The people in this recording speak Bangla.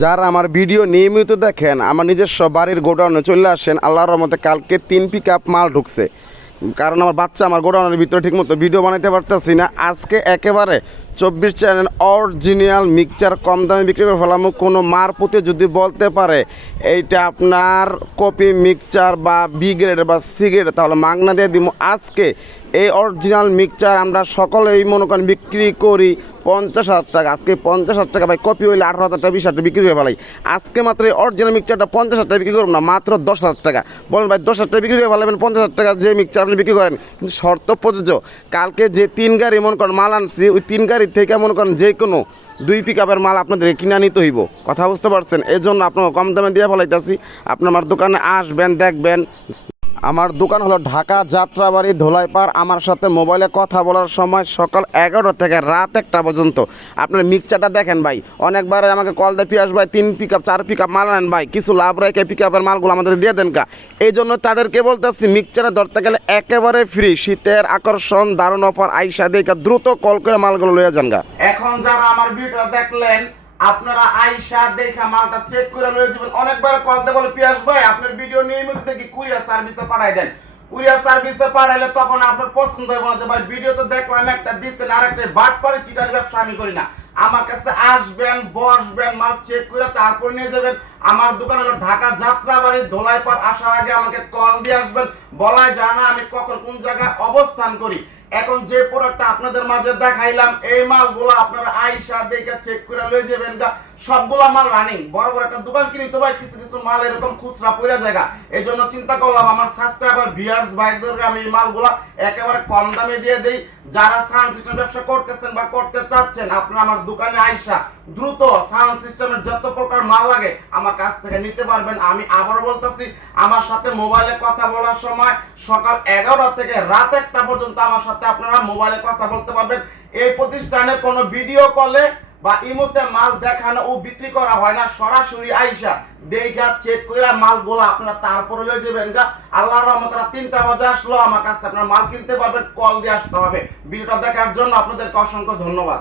যারা আমার ভিডিও নিয়মিত দেখেন, আমার নিজস্ব বাড়ির গোডাউনে চলে আসেন, আল্লাহর রহমতে কালকে তিন পিক আপ মাল ঢুকছে। কারণ আমার বাচ্চা আমার গোডাউনের ভিতরে ঠিকমতো ভিডিও বানাইতে পারতেছি না। আজকে একেবারে চব্বিশ চ্যানেল অরিজিনাল মিক্সচার কম দামে বিক্রি করে ফেলাম। কোনো মার প্রতি যদি বলতে পারে, এইটা আপনার কপি, মিক্সচার বা বি গ্রেড বা সি গ্রেড তাহলে মাগনা দিয়ে দিব আজকে এই অরিজিনাল মিক্সচার আমরা সকলেই মনে করেন বিক্রি করি পঞ্চাশ হাজার টাকা। আজকে পঞ্চাশ হাজার টাকা ভাই, কপি হইলে আঠারো হাজার টাকা, বিশ হাজার টাকা বিক্রি হয়ে ফেলাই। আজকে মাত্র এই অরিজিনাল মিক্সচারটা পঞ্চাশ হাজার টাকা বিক্রি করব না, মাত্র দশ হাজার টাকা। বলেন ভাই, দশ হাজার টাকা বিক্রি হয়ে ফেলাবেন, পঞ্চাশ হাজার টাকা যে মিক্সচার আপনি বিক্রি করেন। কিন্তু শর্ত প্রযোজ্য, কালকে যে তিন গাড়ি মনে করেন মাল আনছি, ওই তিন গাড়ি থেকে মনে করেন যে কোনো দুই পিক আপের মাল আপনাদের কিনে নিতে হইব। কথা বুঝতে পারছেন? এই জন্য আপনাকে কম দামে দিয়ে ফলাইতেছি। আপনার আমার দোকানে আসবেন, দেখবেন। আমার দোকান হলো ঢাকা, যাত্রাবাড়ি, ধোলাইপাড়। আমার সাথে মোবাইলে কথা বলার সময় সকাল এগারোটা থেকে রাত একটা পর্যন্ত। আপনার মিক্সচারটা দেখেন ভাই অনেকবার আমাকে কল দিয়ে, পিয়াস ভাই, তিন পিক আপ চার পিক আপ মাল আনেন ভাই, কিছু লাভ রেখে পিক আপের মালগুলো আমাদের দিয়ে দেন কা এই জন্য তাদেরকে বলতেছি মিক্সচারে ধরতে গেলে একেবারে ফ্রি শীতের আকর্ষণ, দারুণ অফার, আইসা দিয়ে দ্রুত কল করে মালগুলো লয়ে যান গা। এখন যারা আমার ভিডিও দেখলেন আপনারা আইসা দেখা মালটা চেক করে লয়ে যাবেন। অনেকবার কল দিয়ে বলে, পিয়াস ভাই, আপনার ভিডিও নিয়মিত দেখি কুরিয়ার সার্ভিসে পাঠাই দেন। কুরিয়ার সার্ভিসে পাঠাইলে তখন আপনার পছন্দ হবে না যে, ভাই ভিডিও তো দেখলাম, একটা দিচ্ছেন আর একটা বাট পারে চিটার ব্যবসা আমি করি না। আমার কাছে আসবেন, বসবেন, মাল চেক করে তারপর নিয়ে যাবেন। আমার দোকান হলো ঢাকা যাত্রাবাড়ি ধোলাইপাড় আসার আগে আমাকে কল দিয়ে আসবেন। বলাই জানা আমি কখন কোন জায়গায় অবস্থান করি। এখন যে প্রোডাক্টটা আপনাদের মাঝে দেখাইলাম, এই মালগুলো আপনারা আইসা দেখে চেক করে লয়ে যাবেন গা। সবগুলা মাল রানিং বড় বড় একটা দোকান কিনি তো ভাই, কিছু কিছু মাল এরকম খুচরা পড়ে জায়গা। এই জন্য চিন্তা করলাম, আমার সাবস্ক্রাইবার ভিউয়ার্স ভাইদেরকে আমি এই মালগুলা একেবারে কম দামে দিয়ে দেই। যারা সাউন্ড সিস্টেম ব্যবসা করতেছেন বা করতে চাচ্ছেন, আপনারা আমার দোকানে আইসা দ্রুত সাউন্ড সিস্টেমের যত প্রকার মাল লাগে আমার কাছ থেকে নিতে পারবেন। আমি আবার বলতেছি, আমার সাথে মোবাইলে কথা বলার সময় সকাল এগারোটা থেকে রাত একটা পর্যন্ত আমার সাথে আপনারা মোবাইলে কথা বলতে পারবেন। এই প্রতিষ্ঠানে কোনো ভিডিও কলে বা ইমোতে মাল দেখানো ও বিক্রি করা হয় না, সরাসরি আইসা দেখা চেক করে মালগুলো আপনারা তারপরে লয়ে যাবেন গা। আল্লাহ রহমতরা তিনটা বাজে আসলো, আমার কাছে আপনার মাল কিনতে পারবেন, কল দিয়ে আসতে হবে। ভিডিওটা দেখার জন্য আপনাদেরকে অসংখ্য ধন্যবাদ।